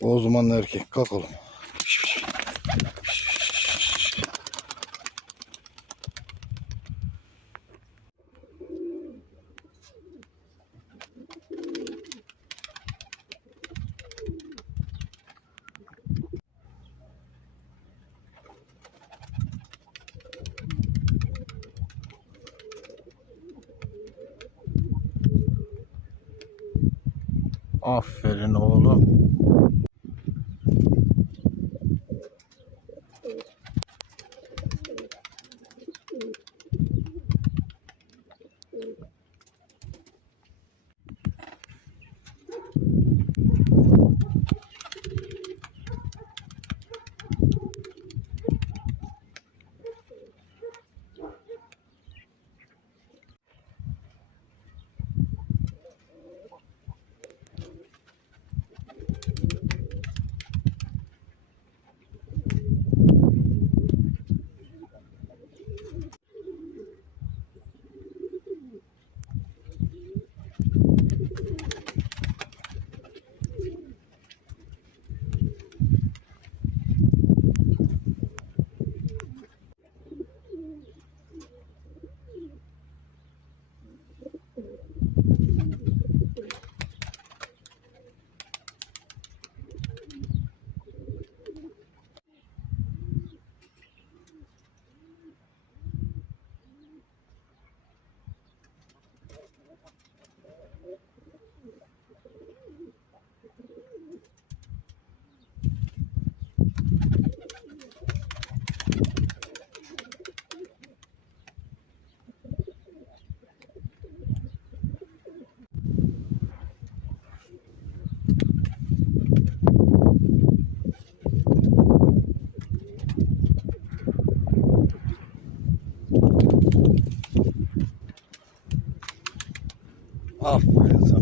O zaman erkek kalk oğlum. Aferin oğlum. Aferin sana.